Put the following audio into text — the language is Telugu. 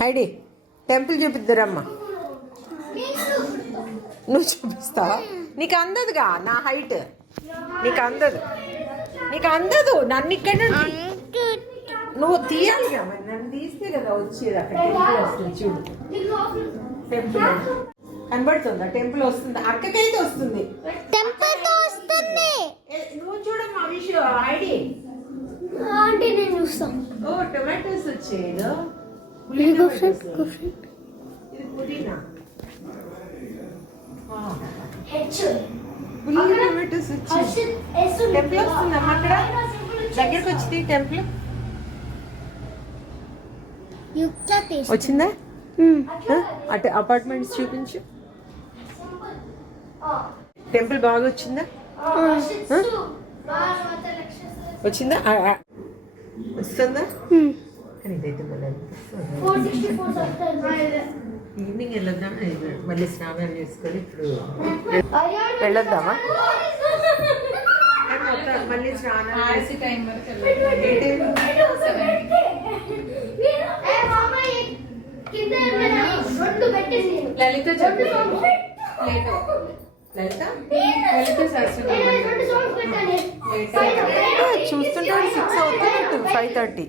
Heidi temple చూపిద్దురమ్మా. నువ్వు చూపిస్తావా? నీకు అందదుగా నా హైట్, నీకు అందదు, నీకు అందదు. నన్ను ఇక్కడ నువ్వు తీయాలిగా, మరి నన్ను తీస్తే కదా వచ్చేది. అక్కడ టెంపుల్ వస్తుంది చూడు, టెంపుల్ కనబడుతుందా? టెంపుల్ వస్తుందా? అక్కకైతే వస్తుంది, నువ్వు చూడమ్మా. విషయం ఐడి అంటే నేను చూస్తాను. ఓ టొమాటోస్ వచ్చేదో, ఇది పుదీనా, టొమాటోస్ వచ్చి టెంపుల్ వస్తుందమ్మా. అక్కడ దగ్గరకు వచ్చింది టెంపుల్ వచ్చిందా? అటు అపార్ట్మెంట్స్ చూపించు. టెంపుల్ బాగా వచ్చిందా? వచ్చిందా? వస్తుందా? కానీ ఇదైతే ఈవినింగ్ వెళ్ళొద్దాం. మళ్ళీ స్నానాలు చేసుకొని ఇప్పుడు వెళ్ళొద్దామా? మళ్ళీ స్నానాలు లలిత చూస్తుంటే 6 అవుతుంది, 5:30.